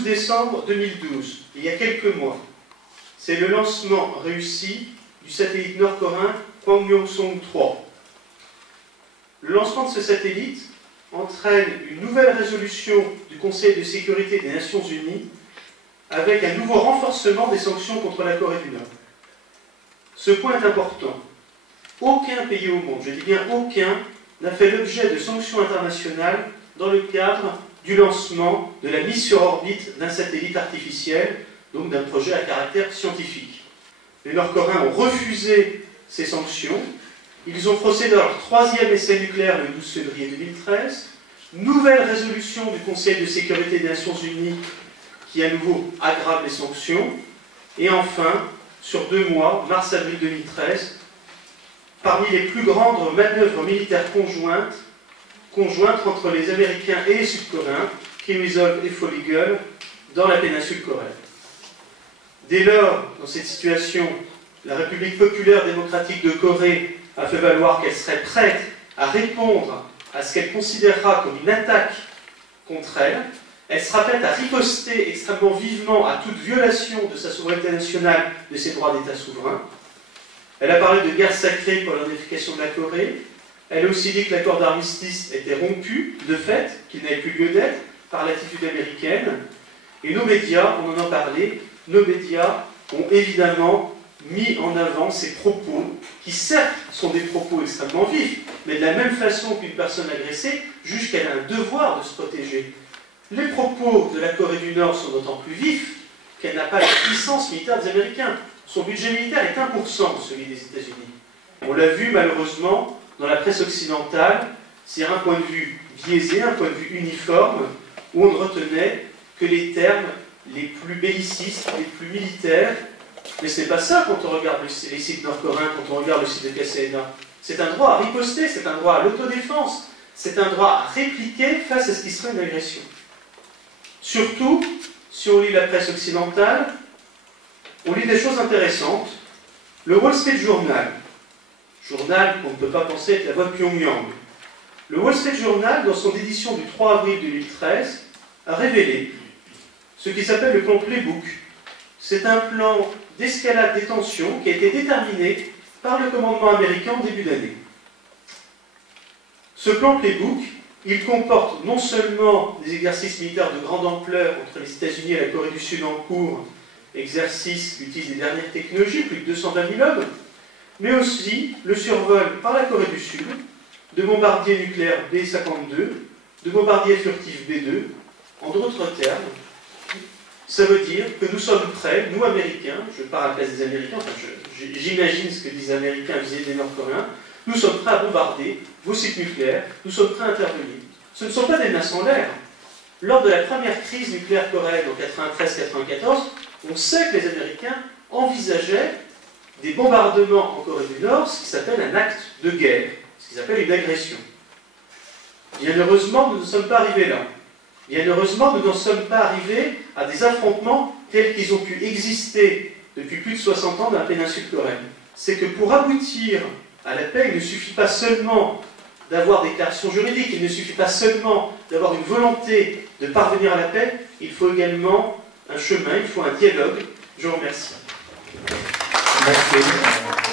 12 décembre 2012, il y a quelques mois, c'est le lancement réussi du satellite nord-coréen Hwangryong-song 3. Le lancement de ce satellite entraîne une nouvelle résolution du Conseil de sécurité des Nations Unies avec un nouveau renforcement des sanctions contre la Corée du Nord. Ce point est important. Aucun pays au monde, je dis bien aucun, n'a fait l'objet de sanctions internationales dans le cadre du lancement de la mise sur orbite d'un satellite artificiel, donc d'un projet à caractère scientifique. Les Nord-Coréens ont refusé ces sanctions. Ils ont procédé à leur troisième essai nucléaire le 12 février 2013. Nouvelle résolution du Conseil de sécurité des Nations Unies qui à nouveau aggrave les sanctions. Et enfin, sur 2 mois, mars-avril 2013, parmi les plus grandes manœuvres militaires conjointes entre les Américains et les Sud-Coréens, Kim Il-sung et Fall Eagle, dans la péninsule coréenne. Dès lors, dans cette situation, la République populaire démocratique de Corée a fait valoir qu'elle serait prête à répondre à ce qu'elle considérera comme une attaque contre elle. Elle sera prête à riposter extrêmement vivement à toute violation de sa souveraineté nationale, de ses droits d'État souverain. Elle a parlé de guerre sacrée pour la réunification de la Corée. Elle a aussi dit que l'accord d'armistice était rompu, de fait, qu'il n'avait plus lieu d'être, par l'attitude américaine. Et nos médias, on en a parlé, nos médias ont évidemment mis en avant ces propos, qui certes sont des propos extrêmement vifs, mais de la même façon qu'une personne agressée juge qu'elle a un devoir de se protéger. Les propos de la Corée du Nord sont d'autant plus vifs qu'elle n'a pas la puissance militaire des Américains. Son budget militaire est 1% de celui des États-Unis. On l'a vu malheureusement dans la presse occidentale, c'est un point de vue biaisé, un point de vue uniforme, où on ne retenait que les termes les plus bellicistes, les plus militaires. Mais ce n'est pas ça quand on regarde les sites nord-coréens, quand on regarde le site de KCNA. C'est un droit à riposter, c'est un droit à l'autodéfense, c'est un droit à répliquer face à ce qui serait une agression. Surtout, si on lit la presse occidentale, on lit des choses intéressantes. Le Wall Street Journal, journal qu'on ne peut pas penser être la voix de Pyongyang, le Wall Street Journal, dans son édition du 3 avril 2013, a révélé ce qui s'appelle le plan Playbook. C'est un plan d'escalade des tensions qui a été déterminé par le commandement américain en début d'année. Ce plan Playbook, il comporte non seulement des exercices militaires de grande ampleur entre les États-Unis et la Corée du Sud en cours, exercices qui utilisent les dernières technologies, plus de 220 000 hommes, mais aussi le survol par la Corée du Sud de bombardiers nucléaires B-52, de bombardiers furtifs B-2. En d'autres termes, ça veut dire que nous sommes prêts, nous Américains, je parle à la place des Américains, enfin j'imagine ce que disent les Américains vis-à-vis des Nord-Coréens, nous sommes prêts à bombarder vos sites nucléaires, nous sommes prêts à intervenir. Ce ne sont pas des menaces en l'air. Lors de la première crise nucléaire coréenne en 93-94, on sait que les Américains envisageaient des bombardements en Corée du Nord, ce qui s'appelle un acte de guerre, ce qui s'appelle une agression. Bien heureusement, nous ne sommes pas arrivés là. Bien heureusement, nous n'en sommes pas arrivés à des affrontements tels qu'ils ont pu exister depuis plus de 60 ans dans la péninsule coréenne. C'est que pour aboutir à la paix, il ne suffit pas seulement d'avoir des déclarations juridiques, il ne suffit pas seulement d'avoir une volonté de parvenir à la paix, il faut également un chemin, il faut un dialogue. Je vous remercie. Merci.